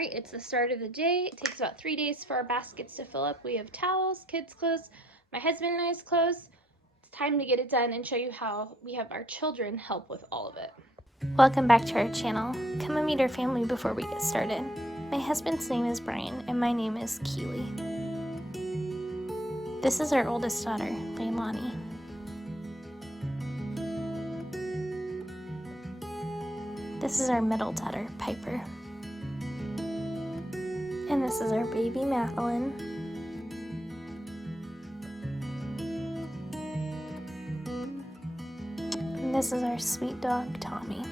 Alright, it's the start of the day. It takes about 3 days for our baskets to fill up. We have towels, kids' clothes, my husband and I's clothes. It's time to get it done and show you how we have our children help with all of it. Welcome back to our channel. Come and meet our family before we get started. My husband's name is Brian and my name is Keely. This is our oldest daughter, Leilani. This is our middle daughter, Piper. And this is our baby, Madeline. And this is our sweet dog, Tommy.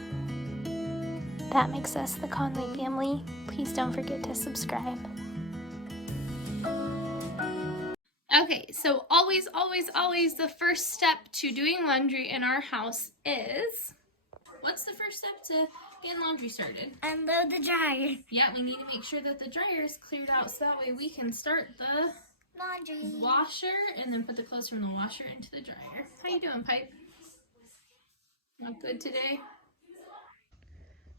That makes us the Conway family. Please don't forget to subscribe. Okay, so always the first step to doing laundry in our house is... What's the first step to getting laundry started? Unload the dryer. Yeah, we need to make sure that the dryer is cleared out so that way we can start the Laundry. washer and then put the clothes from the washer into the dryer. How you doing, Pipe? Not good today?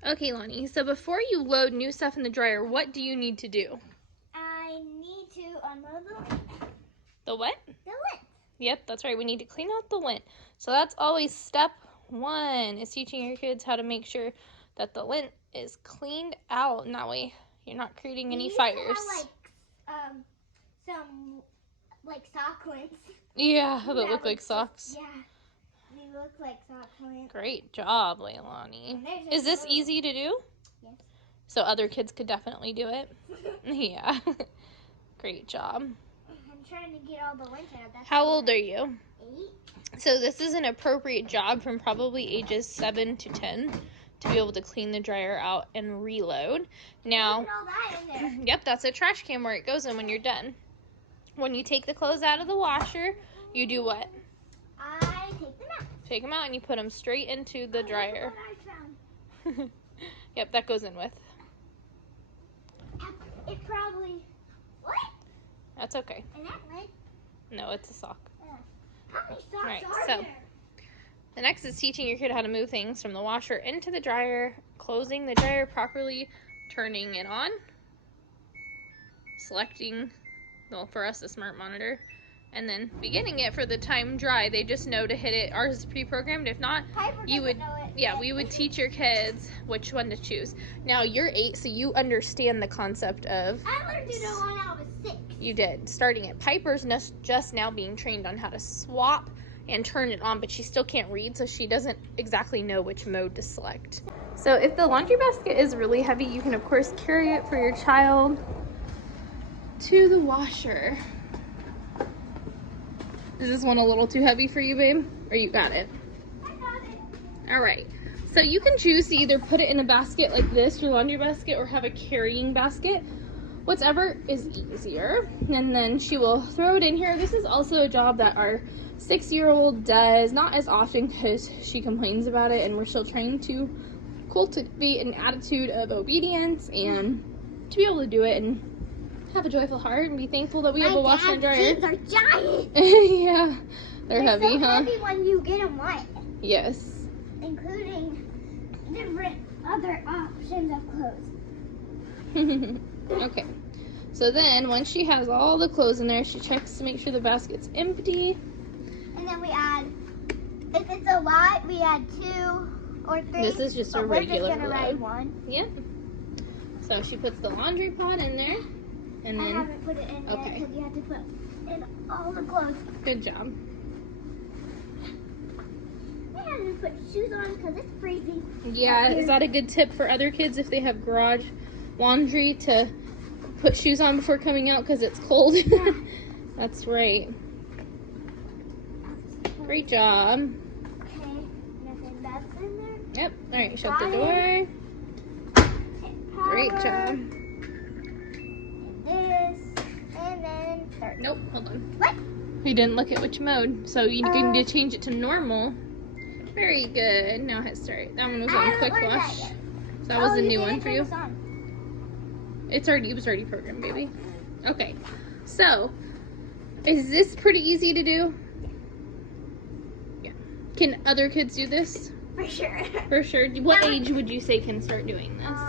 Okay, Lonnie, so before you load new stuff in the dryer, what do you need to do? I need to unload the lint. The what? The lint. Yep, that's right. We need to clean out the lint. So that's always step one, is teaching your kids how to make sure that the lint is cleaned out, and that way you're not creating any fires. Have, some sock lints. Yeah, that look like socks. Yeah, they look like sock lints. Great job, Leilani. Is this easy to do? Yes. So other kids could definitely do it? Yeah. Great job. I'm trying to get all the lint out. How old are you? 8. So this is an appropriate job from probably ages 7 to 10 to be able to clean the dryer out and reload. Now, Put all that in there. yep, that's a trash can where it goes in when you're done. When you take the clothes out of the washer, you do what? I take them out. Take them out and you put them straight into the dryer. What I found. Yep, that goes in with. It probably... What? That's okay. And that lint? No, it's a sock. How many socks Right, are so there? the next is teaching your kid how to move things from the washer into the dryer, closing the dryer properly, turning it on, selecting, well, for us, the smart monitor, and then beginning it for the time dry. They just know to hit it. Ours is pre-programmed. If not, Piper you would, doesn't know it. yeah, we would teach your kids which one to choose. Now, you're 8, so you understand the concept of... I learned to do it when I was 6. You did. Starting at Piper's just now being trained on how to swap and turn it on, but she still can't read, so she doesn't exactly know which mode to select. So if the laundry basket is really heavy, you can of course carry it for your child to the washer. Is this one a little too heavy for you, babe? Or you got it? I got it. All right. So you can choose to either put it in a basket like this, your laundry basket, or have a carrying basket. Whatever is easier. And then she will throw it in here. This is also a job that our 6-year-old does, not as often because she complains about it, and we're still trying to cultivate an attitude of obedience and to be able to do it and have a joyful heart and be thankful that we have a washer and dryer. Kids are giant. Yeah, they're heavy, so huh? heavy when you get them wet. Yes. Including different other options of clothes. Okay, so then once she has all the clothes in there, she checks to make sure the basket's empty. And then we add, if it's a lot, we add 2 or 3. This is just a but regular we're just gonna load. add 1. Yep. So she puts the laundry pot in there, and I then, haven't put it in yet okay. because you have to put in all the clothes. Good job. I haven't put shoes on because it's freezing. Yeah, is that a good tip for other kids if they have garage laundry to put shoes on before coming out because it's cold? Yeah. That's right. Great job. Okay, nothing that's in there. Yep. All right, shut the Got door. Great Power, job. This, and then start. Nope, hold on. What? We didn't look at which mode, so you need to change it to normal. Very good. Now hit start. That one was I on haven't quick learned that wash. yet. So that was a new you one didn't for turn you. this on. It was already programmed, baby. Okay. So, is this pretty easy to do? Yeah. Can other kids do this? For sure. For sure. What age would you say can start doing this?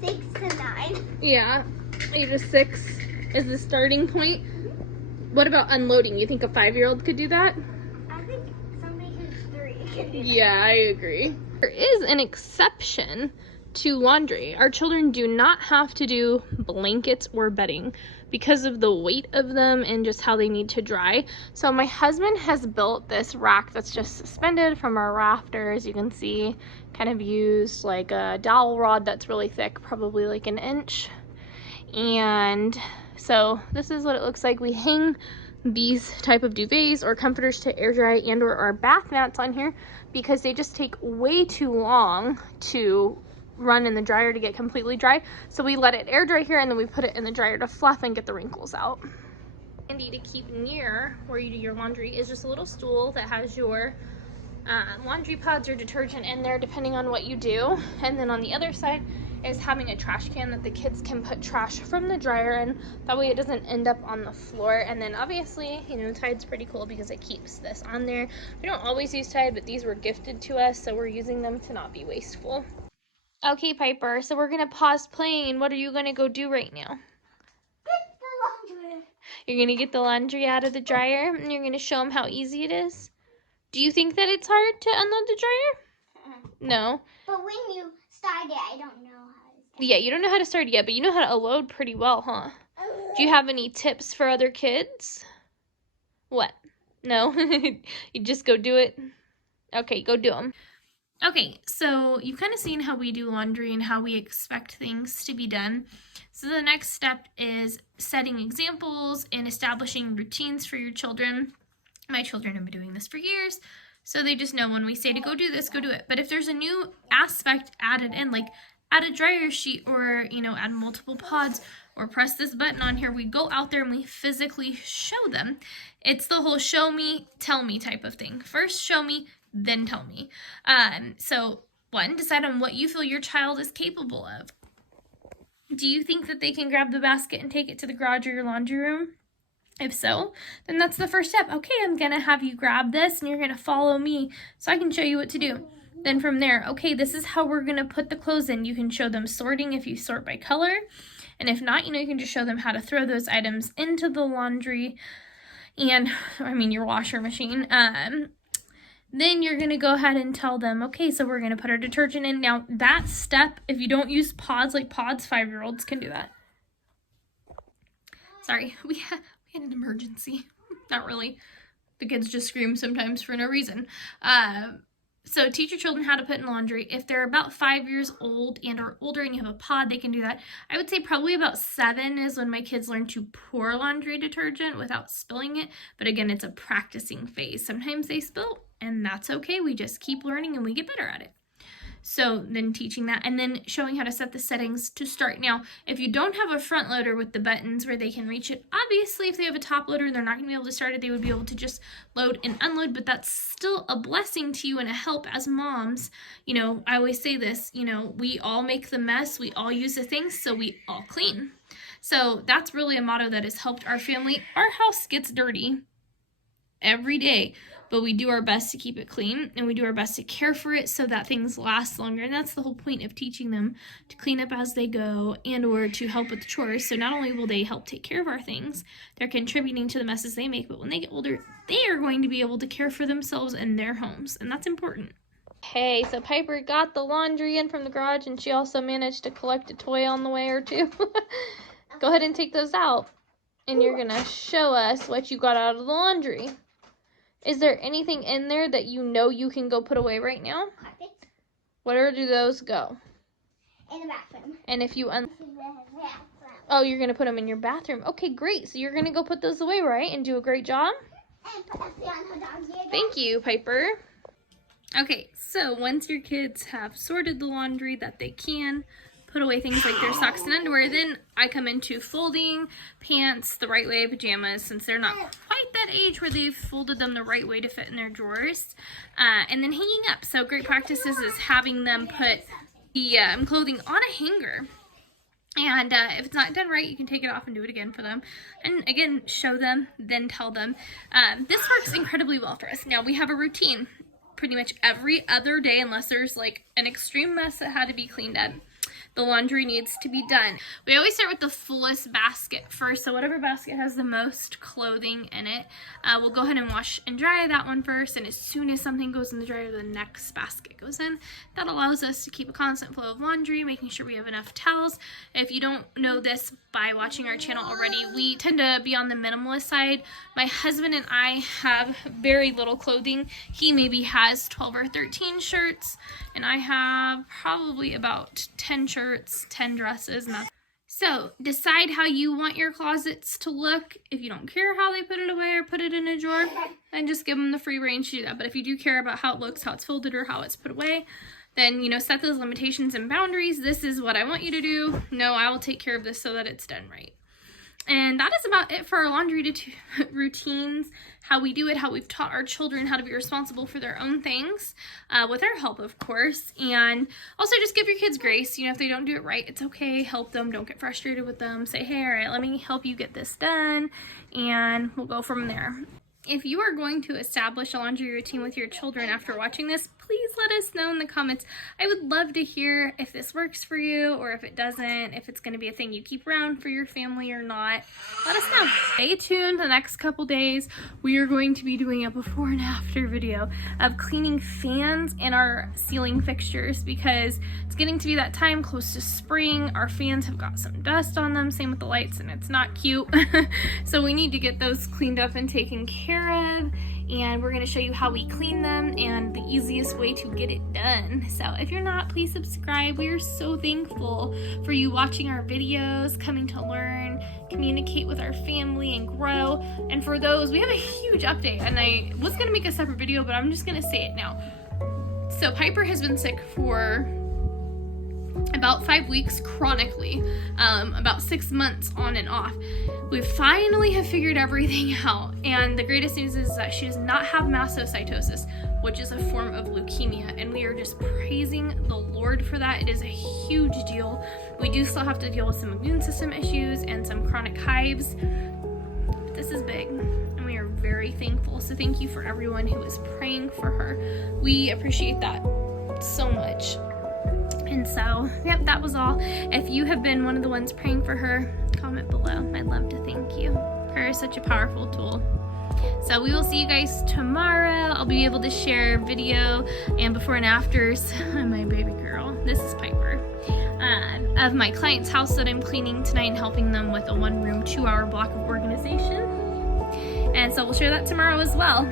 6, to 9. Yeah, age 6 is the starting point. What about unloading? You think a 5-year-old could do that? I think somebody who's 3 can do that. Yeah, I agree. There is an exception to laundry. Our children do not have to do blankets or bedding because of the weight of them and just how they need to dry. So my husband has built this rack that's just suspended from our rafters. You can see kind of used like a dowel rod that's really thick, probably like an inch. And so this is what it looks like. We hang these type of duvets or comforters to air dry and or our bath mats on here because they just take way too long to run in the dryer to get completely dry. So we let it air dry here and then we put it in the dryer to fluff and get the wrinkles out. Handy to keep near where you do your laundry is just a little stool that has your laundry pods or detergent in there depending on what you do. And then on the other side is having a trash can that the kids can put trash from the dryer in. That way it doesn't end up on the floor. And then obviously, you know, Tide's pretty cool because it keeps this on there. We don't always use Tide, but these were gifted to us, so we're using them to not be wasteful. Okay, Piper, so we're gonna pause playing. What are you gonna go do right now? Get the laundry. You're gonna get the laundry out of the dryer and you're gonna show them how easy it is? Do you think that it's hard to unload the dryer? No. But when you start it, I don't know how to start. Yeah, you don't know how to start it yet, but you know how to unload pretty well, huh? Do you have any tips for other kids? What? No? You just go do it? Okay, go do them. Okay, so you've kind of seen how we do laundry and how we expect things to be done. So the next step is setting examples and establishing routines for your children. My children have been doing this for years, so they just know when we say to go do this, go do it. But if there's a new aspect added in, like add a dryer sheet or, you know, add multiple pods or press this button on here, we go out there and we physically show them. It's the whole show me, tell me type of thing. First show me, then tell me. So 1, decide on what you feel your child is capable of. Do you think that they can grab the basket and take it to the garage or your laundry room? If so, then that's the first step. Okay, I'm gonna have you grab this and you're gonna follow me so I can show you what to do. Then from there, okay, this is how we're gonna put the clothes in. You can show them sorting if you sort by color. And if not, you know, you can just show them how to throw those items into the laundry and, your washer machine. Then you're going to go ahead and tell them, okay, so we're going to put our detergent in. Now, that step, if you don't use pods, like pods, 5-year-olds can do that. Sorry, we had an emergency. Not really. The kids just scream sometimes for no reason. So teach your children how to put in laundry. If they're about 5 years old and or older and you have a pod, they can do that. I would say probably about 7 is when my kids learn to pour laundry detergent without spilling it. But again, it's a practicing phase. Sometimes they spill, and that's okay. We just keep learning and we get better at it. So then teaching that and then showing how to set the settings to start. Now, if you don't have a front loader with the buttons where they can reach it, obviously if they have a top loader, they're not going to be able to start it. They would be able to just load and unload, but that's still a blessing to you and a help as moms. You know, I always say this, you know, we all make the mess, we all use the things, so we all clean. So that's really a motto that has helped our family. Our house gets dirty every day, but we do our best to keep it clean and we do our best to care for it so that things last longer. And that's the whole point of teaching them to clean up as they go and or to help with the chores. So not only will they help take care of our things, they're contributing to the messes they make, but when they get older, they are going to be able to care for themselves and their homes. And that's important. Okay, so Piper got the laundry in from the garage and she also managed to collect a toy on the way or two. Go ahead and take those out. And you're going to show us what you got out of the laundry. Is there anything in there that you know you can go put away right now? Carpets. Where do those go? In the bathroom. And if you oh, you're going to put them in your bathroom. Okay, great. So you're going to go put those away, right? And do a great job? And put Effie on her doggy again. Thank you, Piper. Okay, so once your kids have sorted the laundry that they can, put away things like their socks and underwear, then I come into folding pants the right way, pajamas, since they're not quite that age where they've folded them the right way to fit in their drawers. And then hanging up. So great practices is having them put the clothing on a hanger. And if it's not done right, you can take it off and do it again for them. And again, show them, then tell them. This works incredibly well for us. Now, we have a routine pretty much every other day, unless there's like an extreme mess that had to be cleaned up. the laundry needs to be done. We always start with the fullest basket first, so whatever basket has the most clothing in it, we'll go ahead and wash and dry that one first, and as soon as something goes in the dryer, the next basket goes in. That allows us to keep a constant flow of laundry, making sure we have enough towels. If you don't know this by watching our channel already, we tend to be on the minimalist side. My husband and I have very little clothing. He maybe has 12 or 13 shirts, and I have probably about 10 shirts, 10 dresses, and that's so decide how you want your closets to look. If you don't care how they put it away or put it in a drawer, then just give them the free range to do that. But if you do care about how it looks, how it's folded, or how it's put away, then, you know, set those limitations and boundaries. This is what I want you to do. No, I will take care of this so that it's done right. And that is about it for our laundry routines, how we do it, how we've taught our children how to be responsible for their own things, with our help, of course. And also just give your kids grace. You know, if they don't do it right, it's okay. Help them. Don't get frustrated with them. Say, hey, all right, let me help you get this done, and we'll go from there. If you are going to establish a laundry routine with your children after watching this, please let us know in the comments. I would love to hear if this works for you or if it doesn't, if it's going to be a thing you keep around for your family or not. Let us know. Stay tuned the next couple days. We are going to be doing a before and after video of cleaning fans and our ceiling fixtures because it's getting to be that time close to spring. Our fans have got some dust on them, same with the lights, and it's not cute. So we need to get those cleaned up and taken care of, and we're going to show you how we clean them and the easiest way to get it done. So if you're not, please subscribe. We are so thankful for you watching our videos, coming to learn, communicate with our family, and grow. And for those, we have a huge update, and I was going to make a separate video, but I'm just going to say it now. So Piper has been sick for about 5 weeks chronically, about 6 months on and off. We finally have figured everything out, and the greatest news is that she does not have mastocytosis, which is a form of leukemia, and we are just praising the Lord for that. It is a huge deal. We do still have to deal with some immune system issues and some chronic hives, but this is big, and we are very thankful. So thank you for everyone who is praying for her. We appreciate that so much. And so, yep, that was all. If you have been one of the ones praying for her, comment below. I'd love to thank you. Prayer is such a powerful tool. So we will see you guys tomorrow. I'll be able to share video and before and afters. My baby girl. This is Piper. Of my client's house that I'm cleaning tonight and helping them with a 1-room, 2-hour block of organization. And so we'll share that tomorrow as well.